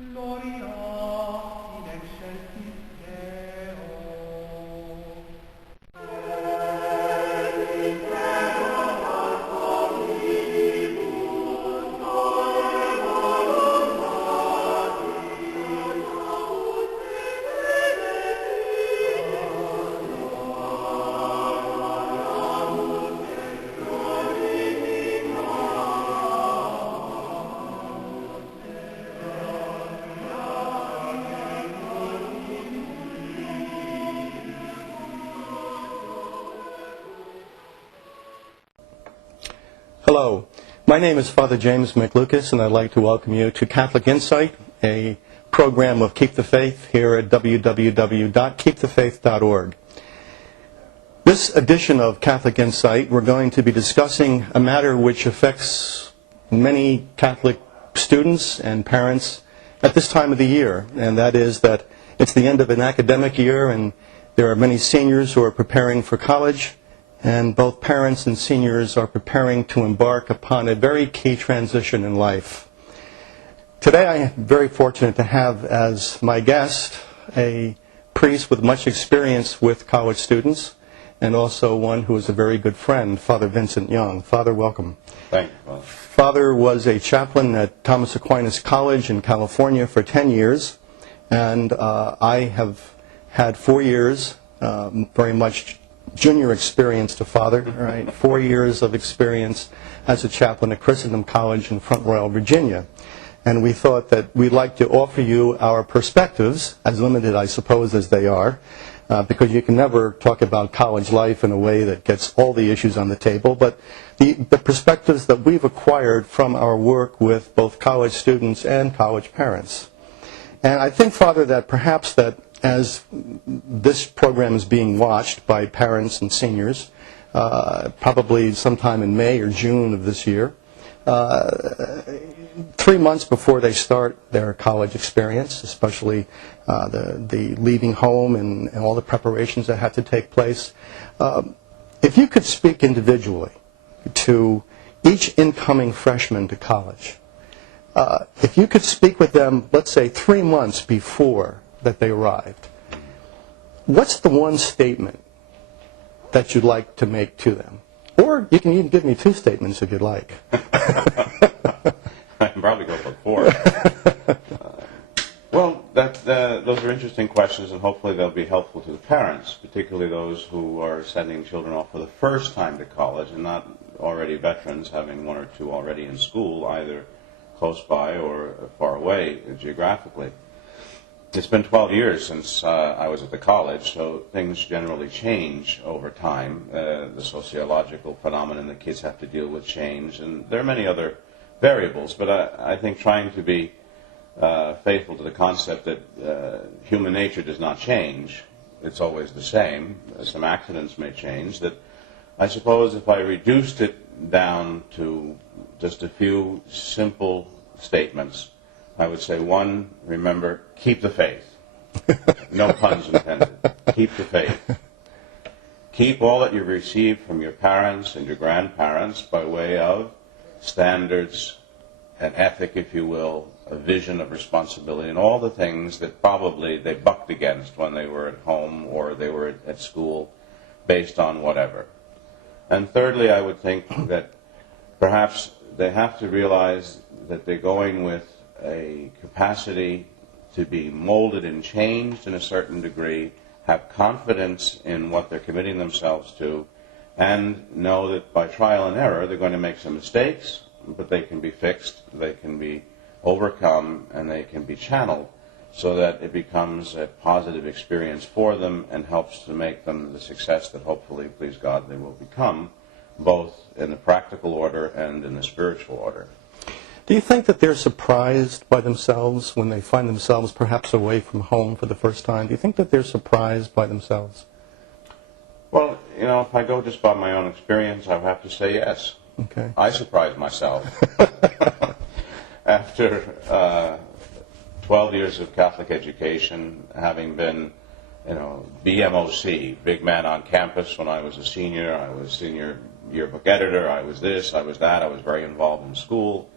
Gloria in excelsis Deo. Hello, my name is Father James McLucas, and I'd like to welcome you to Catholic Insight, a program of Keep the Faith here at www.keepthefaith.org. This edition of Catholic Insight, we're going to be discussing a matter which affects many Catholic students and parents at this time of the year, and that is that it's the end of an academic year, and there are many seniors who are preparing for college. And both parents and seniors are preparing to embark upon a very key transition in life. Today I am very fortunate to have as my guest a priest with much experience with college students and also one who is a very good friend, Father Vincent Young. Father, welcome. Thank you, Father. Father was a chaplain at Thomas Aquinas College in California for 10 years, and I have had 4 years, very much junior experience to Father, right? 4 years of experience as a chaplain at Christendom College in Front Royal, Virginia. And we thought that we'd like to offer you our perspectives, as limited, I suppose, as they are, because you can never talk about college life in a way that gets all the issues on the table, but the perspectives that we've acquired from our work with both college students and college parents. And I think, Father, that perhaps that as this program is being watched by parents and seniors, probably sometime in May or June of this year, 3 months before they start their college experience, especially the leaving home and all the preparations that have to take place. If you could speak individually to each incoming freshman to college, if you could speak with them, let's say 3 months before that they arrived, what's the one statement that you'd like to make to them? Or you can even give me 2 statements if you'd like. I can probably go for 4. Well, those are interesting questions, and hopefully they'll be helpful to the parents, particularly those who are sending children off for the first time to college and not already veterans, having 1 or 2 already in school, either close by or far away geographically. It's been 12 years since I was at the college, so things generally change over time. The sociological phenomenon that kids have to deal with change, and there are many other variables, but I think trying to be faithful to the concept that human nature does not change, it's always the same, some accidents may change, that I suppose if I reduced it down to just a few simple statements, I would say, 1, remember, keep the faith. No puns intended. Keep the faith. Keep all that you've received from your parents and your grandparents by way of standards, an ethic, if you will, a vision of responsibility, and all the things that probably they bucked against when they were at home or they were at school, based on whatever. And thirdly, I would think that perhaps they have to realize that they're going with a capacity to be molded and changed in a certain degree, have confidence in what they're committing themselves to, and know that by trial and error they're going to make some mistakes, but they can be fixed, they can be overcome, and they can be channeled so that it becomes a positive experience for them and helps to make them the success that hopefully, please God, they will become, both in the practical order and in the spiritual order. Do you think that they're surprised by themselves when they find themselves perhaps away from home for the first time? Do you think that they're surprised by themselves? Well, if I go just by my own experience, I would have to say yes. Okay. I surprised myself. After 12 years of Catholic education, having been, BMOC, big man on campus when I was a senior, I was senior yearbook editor, I was this, I was that, I was very involved in school.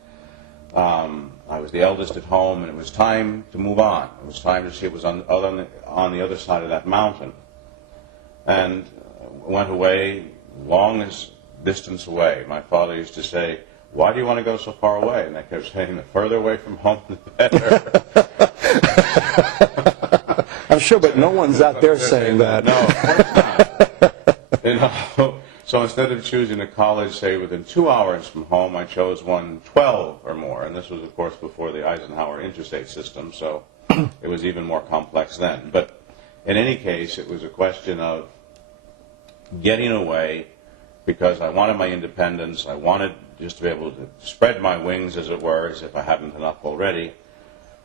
I was the eldest at home, and it was time to move on. It was time to see what was on the other side of that mountain. And went away longest distance away. My father used to say, "Why do you want to go so far away?" And I kept saying, "The further away from home, the better." I'm sure, but no one's out there saying that. No, of course not. You know, so instead of choosing a college, say, within 2 hours from home, I chose one 12 or more. And this was, of course, before the Eisenhower interstate system, so it was even more complex then. But in any case, it was a question of getting away because I wanted my independence. I wanted just to be able to spread my wings, as it were, as if I hadn't enough already.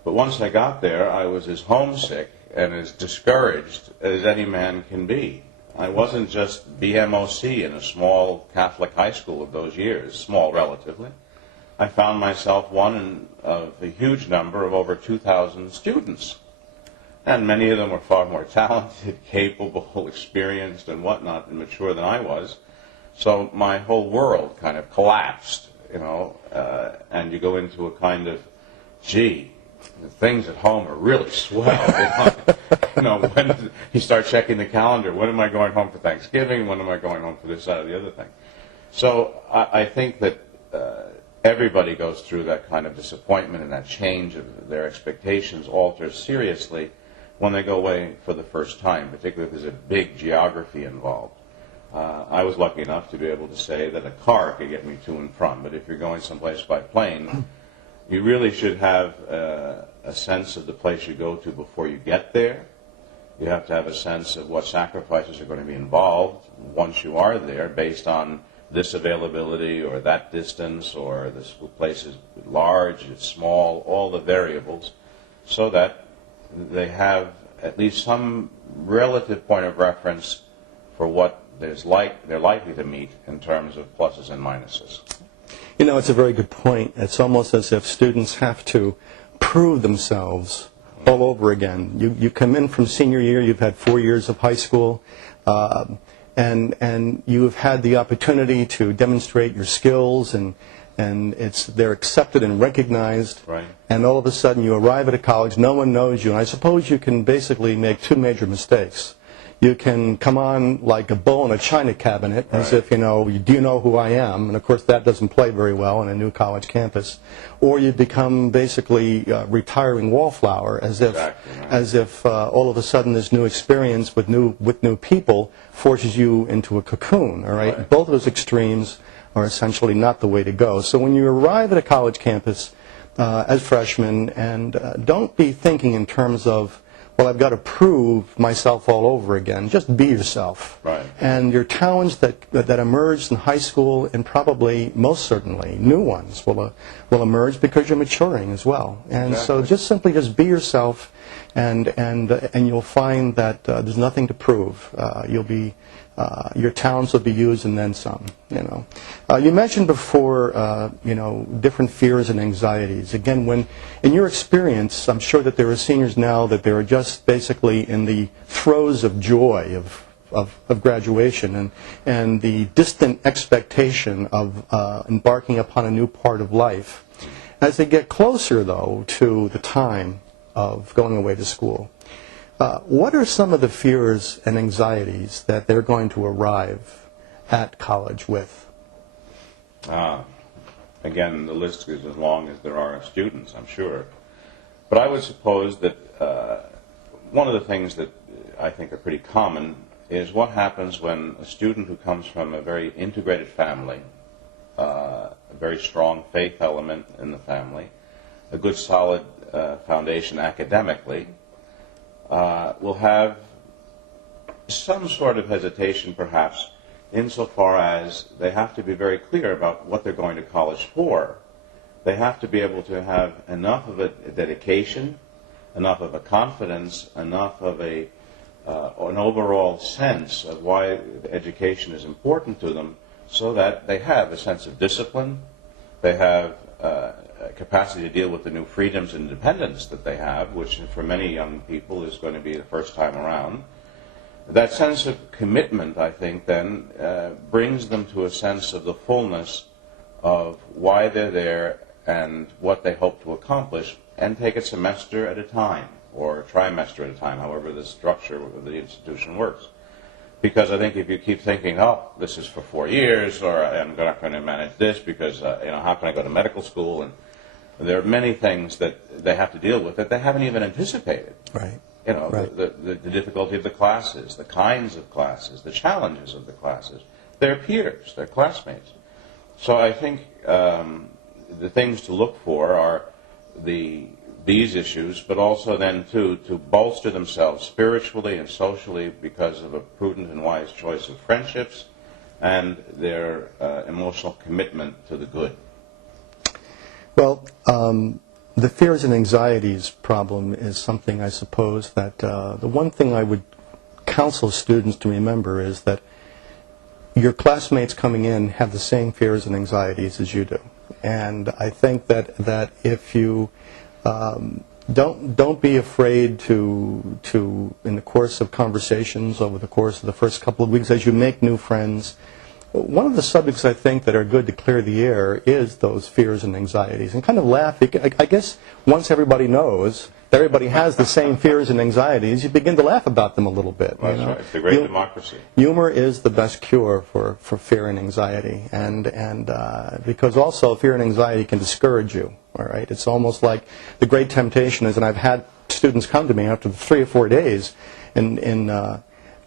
But once I got there, I was as homesick and as discouraged as any man can be. I wasn't just BMOC in a small Catholic high school of those years, small relatively. I found myself one of a huge number of over 2,000 students. And many of them were far more talented, capable, experienced, and whatnot, and mature than I was. So my whole world kind of collapsed, you know, and you go into a kind of, gee, the things at home are really swell. You know, when you start checking the calendar, when am I going home for Thanksgiving? When am I going home for this, that, or the other thing? So I think that everybody goes through that kind of disappointment, and that change of their expectations alters seriously when they go away for the first time, particularly if there's a big geography involved. I was lucky enough to be able to say that a car could get me to and from, but if you're going someplace by plane, you really should have a sense of the place you go to before you get there. You have to have a sense of what sacrifices are going to be involved once you are there based on this availability or that distance or this place is large, it's small, all the variables, so that they have at least some relative point of reference for what they're likely to meet in terms of pluses and minuses. You know, it's a very good point. It's almost as if students have to prove themselves all over again. You come in from senior year, you've had 4 years of high school, and you've had the opportunity to demonstrate your skills, and they're accepted and recognized. Right. And all of a sudden you arrive at a college, no one knows you, and I suppose you can basically make two major mistakes. You can come on like a bull in a china cabinet, as if, you know, do you know who I am? And of course that doesn't play very well on a new college campus. Or you become basically retiring wallflower, as if all of a sudden this new experience with new people forces you into a cocoon. All right? Both of those extremes are essentially not the way to go. So when you arrive at a college campus as freshmen, and don't be thinking in terms of, well, I've got to prove myself all over again. Just be yourself. Right. And your talents that emerged in high school, and probably, most certainly, new ones will emerge because you're maturing as well. And so just be yourself, and you'll find that there's nothing to prove. Your talents will be used and then some. You know, you mentioned before, different fears and anxieties. Again, in your experience, I'm sure that there are seniors now that they are just basically in the throes of joy of graduation and the distant expectation of embarking upon a new part of life. As they get closer, though, to the time of going away to school, what are some of the fears and anxieties that they're going to arrive at college with? Again, the list is as long as there are students, I'm sure. But I would suppose that one of the things that I think are pretty common is what happens when a student who comes from a very integrated family, a very strong faith element in the family, a good solid foundation academically, will have some sort of hesitation, perhaps, insofar as they have to be very clear about what they're going to college for. They have to be able to have enough of a dedication, enough of a confidence, enough of an overall sense of why education is important to them, so that they have a sense of discipline, they have capacity to deal with the new freedoms and independence that they have, which for many young people is going to be the first time around. That sense of commitment, I think, then brings them to a sense of the fullness of why they're there and what they hope to accomplish, and take it semester at a time, or trimester at a time, however the structure of the institution works. Because I think if you keep thinking, oh, this is for 4 years, or I'm not going to manage this because, how can I go to medical school? And there are many things that they have to deal with that they haven't even anticipated. Right. Right. The difficulty of the classes, the kinds of classes, the challenges of the classes, their peers, their classmates. So I think the things to look for are these issues, but also then to bolster themselves spiritually and socially because of a prudent and wise choice of friendships and their emotional commitment to the good. Well, the fears and anxieties problem is something, I suppose, that the one thing I would counsel students to remember is that your classmates coming in have the same fears and anxieties as you do. And I think that if you don't be afraid to, in the course of conversations over the course of the first couple of weeks, as you make new friends, one of the subjects I think that are good to clear the air is those fears and anxieties. And kind of laugh. I guess once everybody knows that everybody has the same fears and anxieties, you begin to laugh about them a little bit. That's right. It's a great democracy. Humor is the best cure for fear and anxiety. And because also fear and anxiety can discourage you. All right. It's almost like the great temptation is, and I've had students come to me after 3 or 4 days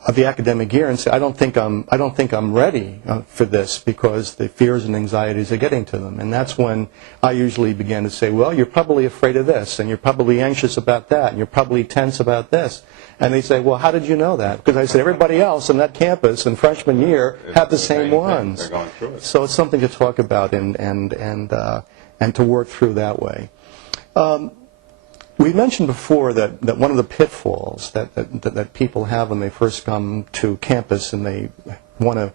of the academic year and say, I don't think I'm ready for this because the fears and anxieties are getting to them. And that's when I usually begin to say, well, you're probably afraid of this, and you're probably anxious about that, and you're probably tense about this. And they say, well, how did you know that? Because I said, everybody else on that campus in freshman year have the same ones. They're going through it. So it's something to talk about and to work through that way. We mentioned before that one of the pitfalls that people have when they first come to campus and they want to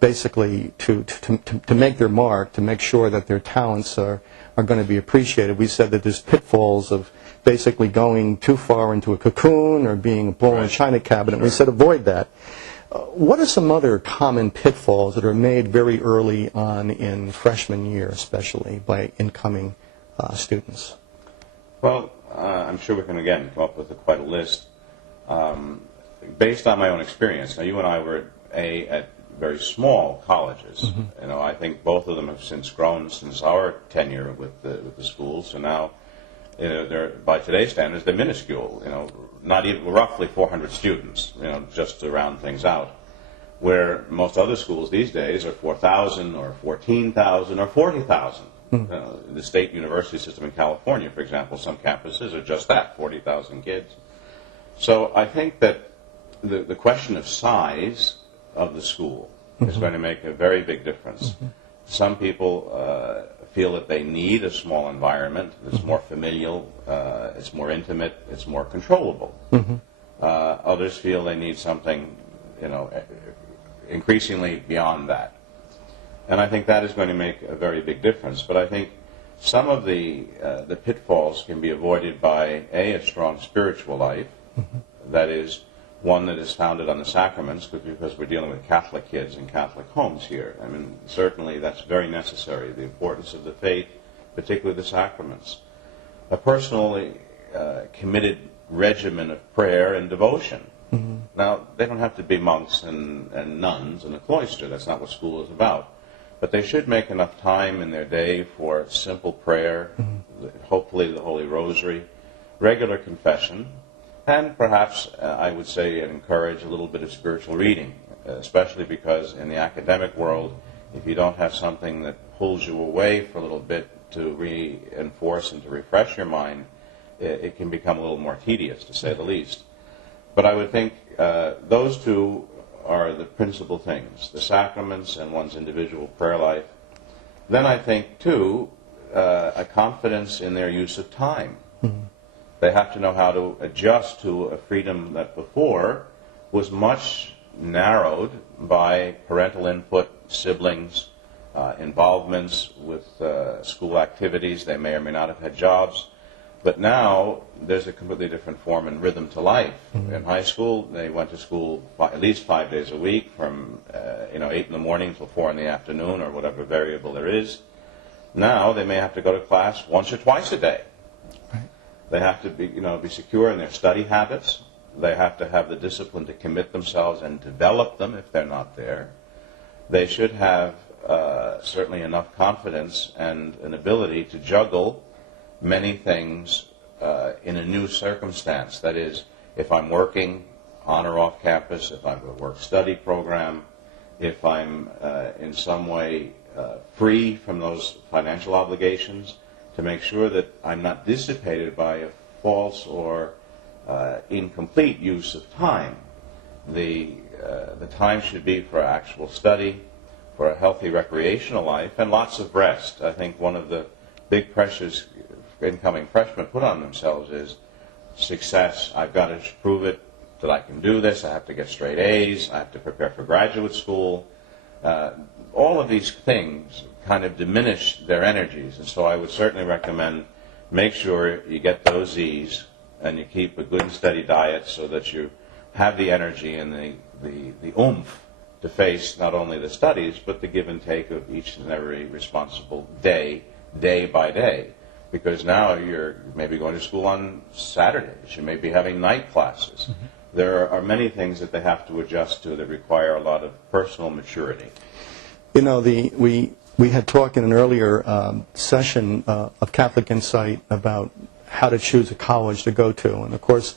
basically to make their mark, to make sure that their talents are going to be appreciated. We said that there's pitfalls of basically going too far into a cocoon or being a bull in a china cabinet. We said avoid that. What are some other common pitfalls that are made very early on in freshman year, especially by incoming students? Well, I'm sure we can, again, come up with quite a list. Based on my own experience, now you and I were at very small colleges. Mm-hmm. I think both of them have since grown since our tenure with the schools. So now, they're, by today's standards, they're minuscule. Not even roughly 400 students. Just to round things out. Where most other schools these days are 4,000 or 14,000 or 40,000. The state university system in California, for example, some campuses are just that, 40,000 kids. So I think that the question of size of the school is going to make a very big difference. Some people feel that they need a small environment that's more familial, it's more intimate, it's more controllable. Others feel they need something, increasingly beyond that. And I think that is going to make a very big difference. But I think some of the pitfalls can be avoided by, a strong spiritual life, that is, one that is founded on the sacraments, because we're dealing with Catholic kids in Catholic homes here. I mean, certainly that's very necessary, the importance of the faith, particularly the sacraments. A personally committed regimen of prayer and devotion. Now, they don't have to be monks and nuns in a cloister. That's not what school is about. But they should make enough time in their day for simple prayer, hopefully the Holy Rosary, regular confession, and perhaps, I would say, encourage a little bit of spiritual reading, especially because in the academic world, if you don't have something that pulls you away for a little bit to reinforce and to refresh your mind, it can become a little more tedious, to say the least. But I would think those two are the principal things, the sacraments and one's individual prayer life. Then I think, too, a confidence in their use of time. They have to know how to adjust to a freedom that before was much narrowed by parental input, siblings, involvements with school activities. They may or may not have had jobs. But now there's a completely different form and rhythm to life. In high school, they went to school at least 5 days a week from 8 in the morning till 4 in the afternoon or whatever variable there is. Now they may have to go to class once or twice a day. They have to be secure in their study habits. They have to have the discipline to commit themselves and develop them if they're not there. They should have certainly enough confidence and an ability to juggle many things in a new circumstance. That is, if I'm working on or off campus, if I'm a work-study program, if I'm in some way free from those financial obligations, to make sure that I'm not dissipated by a false or incomplete use of time. The time should be for actual study, for a healthy recreational life, and lots of rest. I think one of the big pressures incoming freshmen put on themselves is success. I've got to prove it that I can do this. I have to get straight A's. I have to prepare for graduate school. All of these things kind of diminish their energies, and so I would certainly recommend make sure you get those Z's and you keep a good and steady diet so that you have the energy and the oomph to face not only the studies but the give and take of each and every responsible day by day. Because now you're maybe going to school on Saturdays, you may be having night classes. Mm-hmm. There are many things that they have to adjust to that require a lot of personal maturity. You know, we had talked in an earlier session of Catholic Insight about how to choose a college to go to. And of course,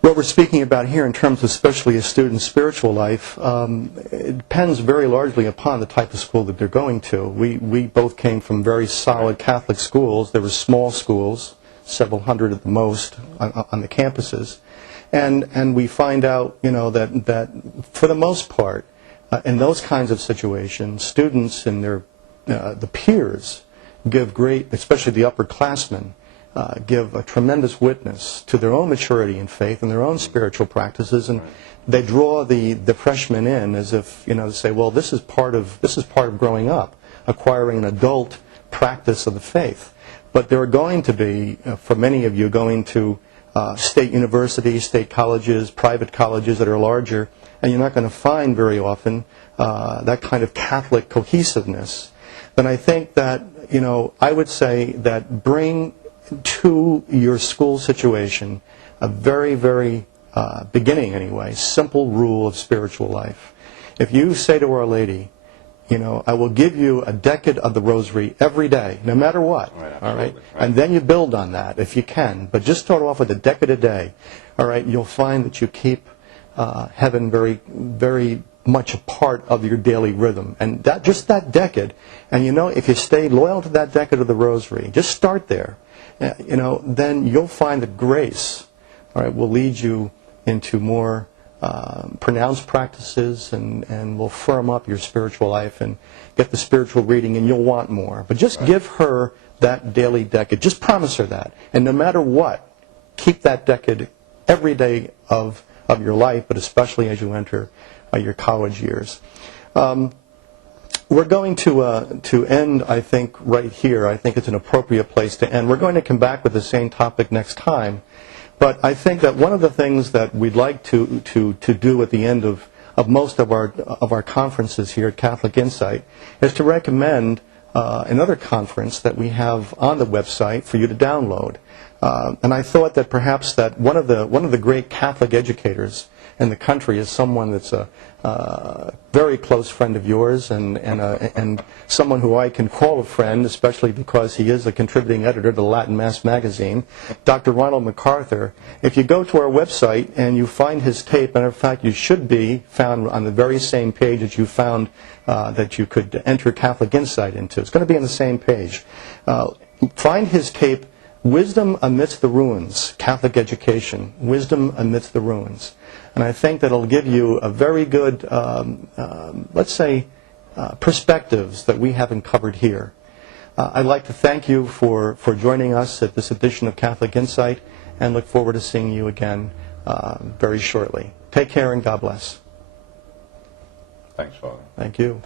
what we're speaking about here in terms of especially a student's spiritual life, it depends very largely upon the type of school that they're going to. We both came from very solid Catholic schools. There were small schools, several hundred at the most, on the campuses. And we find out, you know, that for the most part, in those kinds of situations, students and the peers give great, especially the upperclassmen, give a tremendous witness to their own maturity in faith and their own spiritual practices, and they draw the freshmen in as if, you know, to say, well, this is part of growing up, acquiring an adult practice of the faith. But there are going to be, for many of you, going to state universities, state colleges, private colleges that are larger, and you're not going to find very often that kind of Catholic cohesiveness. Then I think that, you know, I would say that bring to your school situation a very, very beginning anyway, simple rule of spiritual life. If you say to Our Lady, you know, I will give you a decade of the Rosary every day, no matter what, all right? And then you build on that if you can, but just start off with a decade a day, all right? You'll find that you keep heaven very, very much a part of your daily rhythm. And that just that decade, and you know, if you stay loyal to that decade of the Rosary, just start there. You know, then you'll find that grace, all right, will lead you into more pronounced practices and will firm up your spiritual life and get the spiritual reading, and you'll want more. But just give her that daily decade. Just promise her that. And no matter what, keep that decade every day of your life, but especially as you enter your college years. We're going to end, I think, right here. I think it's an appropriate place to end. We're going to come back with the same topic next time. But I think that one of the things that we'd like to do at the end of most of our conferences here at Catholic Insight is to recommend another conference that we have on the website for you to download. And I thought that perhaps that one of the great Catholic educators in the country is someone that's a very close friend of yours and someone who I can call a friend, especially because he is a contributing editor to the Latin Mass magazine, Dr. Ronald MacArthur. If you go to our website and you find his tape, and in fact you should be found on the very same page that you found that you could enter Catholic Insight into. It's going to be on the same page. Find his tape, Wisdom Amidst the Ruins, Catholic Education, Wisdom Amidst the Ruins. And I think that it'll give you a very good, let's say, perspectives that we haven't covered here. I'd like to thank you for joining us at this edition of Catholic Insight and look forward to seeing you again very shortly. Take care and God bless. Thanks, Father. Thank you.